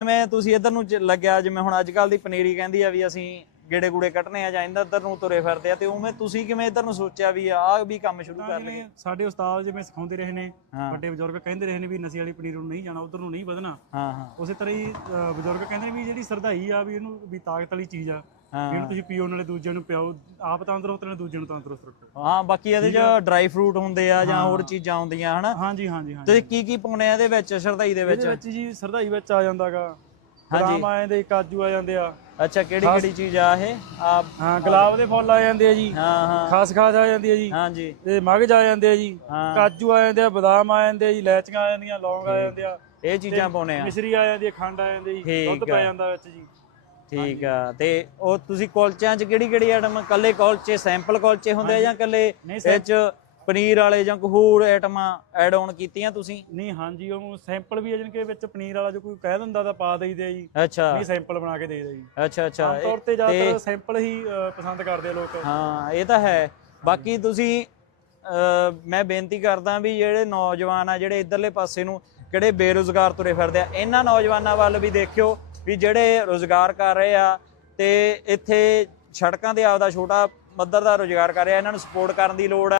ਜਿਵੇਂ ਤੁਸੀਂ ਇੱਧਰ ਨੂੰ ਚ- ਲੱਗਿਆ, ਜਿਵੇਂ ਹੁਣ ਅੱਜ ਕੱਲ ਦੀ ਪਨੀਰੀ ਕਹਿੰਦੀ ਆ ਵੀ ਅਸੀਂ ਗੇੜੇ ਗੂੜੇ ਕੱਟਣੇ ਆ ਜਾਂ ਇੱਧਰ ਨੂੰ ਤੁਰੇ ਫਿਰਦੇ ਆ ਤੇ ਉਵੇਂ ਤੁਸੀਂ ਕਿਵੇਂ ਇੱਧਰ ਨੂੰ ਸੋਚਿਆ ਵੀ ਆਹ ਵੀ ਕੰਮ ਸ਼ੁਰੂ ਕਰ ਲਈਏ? ਸਾਡੇ ਉਸਤਾਦ ਜਿਵੇਂ ਸਿਖਾਉਂਦੇ ਰਹੇ ਨੇ। ਵੱਡੇ ਬਜ਼ੁਰਗ ਕਹਿੰਦੇ ਰਹੇ ਨੇ ਵੀ ਨਸ਼ੇ ਵਾਲੀ ਪਨੀਰ ਨੂੰ ਨਹੀਂ ਜਾਣਾ ਉਧਰ ਨੂੰ ਨਹੀਂ ਵਧਣਾ। ਹਾਂ ਹਾਂ। ਉਸੇ ਤਰ੍ਹਾਂ ਹੀ ਬਜ਼ੁਰਗ ਕਹਿੰਦੇ ਵੀ ਜਿਹੜੀ ਸਰਦਾਈ ਆ ਵੀ ਇਹਨੂੰ ਵੀ ਤਾਕਤ ਵਾਲੀ ਚੀਜ਼ ਆ। ਇਹਨੂੰ ਤੁਸੀਂ ਪੀਓ ਨਾਲੇ ਦੂਜੇ ਨੂੰ ਪਿਆਓ ਆਪ ਤੰਦਰੁਸਤ ਨਾਲੇ ਦੂਜੇ ਨੂੰ ਤੰਦਰੁਸਤ ਰੱਖੋ। ਹਾਂ ਬਾਕੀ ਇਹਦੇ ਚ ਡਰਾਈ ਫਰੂਟ ਹੁੰਦੇ ਆ ਜਾਂ ਹੋਰ ਚੀਜ਼ਾਂ ਹੁੰਦੀਆਂ ਹਨਾ? ਹਾਂਜੀ ਹਾਂਜੀ ਹਾਂਜੀ। ਤੇ ਕੀ ਕੀ ਪਾਉਣੇ ਆ ਇਹਦੇ ਵਿੱਚ ਸ਼ਰਦਾਈ ਦੇ ਵਿੱਚ ਇਹਦੇ ਵਿੱਚ? ਜੀ ਸਰਦਾਈ ਵਿੱਚ ਆ ਜਾਂਦਾਗਾ। ਬਦਾਮ ਆ ਜਾਂਦੇ ਕਾਜੂ ਆ ਜਾਂਦੇ ਆ। ਅੱਛਾ ਕਿਹੜੀ ਕਿਹੜੀ ਚੀਜ਼ ਆ ਇਹ? ਆ ਹਾਂ ਗੁਲਾਬ ਦੇ ਫੁੱਲ ਆ ਜਾਂਦੇ ਆ ਜੀ। ਹਾਂ ਹਾਂ। ਖਾਸ ਖਾਸ ਆ ਜਾਂਦੀ ਆ ਜੀ। ਹਾਂਜੀ। ਤੇ ਮਗਜ ਆ ਜਾਂਦੇ ਆ ਜੀ। ਹਾਂ। ਕਾਜੂ ਆ ਜਾਂਦੇ ਆ ਬਦਾਮ ਆ ਜਾਂਦੇ ਆ ਜੀ ਲੈਚੀਆਂ ਆ ਜਾਂਦੀਆਂ ਲੌਂਗ ਆ ਜਾਂਦੇ ਆ। ਇਹ ਚੀਜ਼ਾਂ ਪਾਉਣੇ ਆ। ਮਿਸ਼ਰੀ ਆ ਜਾਂਦੀ ਆ ਖੰਡ ਆ ਜਾਂਦੀ ਜੀ। ਦੁੱਧ। ਪੈ ਜਾਂਦਾ ਵਿੱਚ ਜੀ। ਠੀਕ ਆ। ਤੇ ਉਹ ਤੁਸੀਂ ਕੁਲਚਿਆਂ ਚ ਕਿਹੜੀ ਕਿਹੜੀ ਆਈਟਮ ਕੱਲੇ ਕੁਲਚੇ ਸੈਂਪਲ ਕੁਲਚੇ ਹੁੰਦੇ ਆ ਜਾਂ ਕੱਲੇ ਨਹੀਂ ਇਹ ਚ ਪਨੀਰ ਵਾਲੇ ਜਾਂ ਕੋਈ ਹੋਰ ਆਈਟਮਾਂ ਐਡ ਆਨ ਕੀਤੀਆਂ ਤੁਸੀਂ? ਨਹੀਂ ਹਾਂਜੀ ਉਹ ਸੈਂਪਲ ਵੀ ਕਿ ਵਿੱਚ ਪਨੀਰ ਵਾਲਾ ਜੋ ਕੋਈ ਕਹਿ ਦਿੰਦਾ ਤਾਂ ਪਾ ਦੇਈਦੇ ਜੀ। ਅੱਛਾ। ਨਹੀਂ ਸੈਂਪਲ ਬਣਾ ਕੇ ਦੇਈਦਾ ਜੀ ਅੱਛਾ ਅੱਛਾ। ਆਮ ਤੌਰ ਤੇ ਜ਼ਿਆਦਾਤਰ ਸੈਂਪਲ ਹੀ ਪਸੰਦ ਕਰਦੇ ਲੋਕ। ਹਾਂ ਇਹ ਤਾਂ ਹੈ। ਬਾਕੀ ਤੁਸੀਂ ਮੈਂ ਬੇਨਤੀ ਕਰਦਾ ਵੀ ਜਿਹੜੇ ਨੌਜਵਾਨ ਆ ਜਿਹੜੇ ਇਧਰਲੇ ਪਾਸੇ ਨੂੰ ਕਿਹੜੇ ਬੇਰੁਜ਼ਗਾਰ ਤੁਰੇ ਫਿਰਦੇ ਆ ਇਹਨਾਂ ਨੌਜਵਾਨਾਂ ਵੱਲ ਵੀ ਦੇਖਿਓ ਵੀ ਜਿਹੜੇ ਰੁਜ਼ਗਾਰ ਕਰ ਰਹੇ ਆ ਤੇ ਇੱਥੇ ਸੜਕਾਂ ਤੇ ਆਪਦਾ ਛੋਟਾ ਮੱਦਰ ਦਾ ਰੁਜ਼ਗਾਰ ਕਰ ਰਿਹਾ ਇਹਨਾਂ ਨੂੰ ਸਪੋਰਟ ਕਰਨ ਦੀ ਲੋੜ ਆ।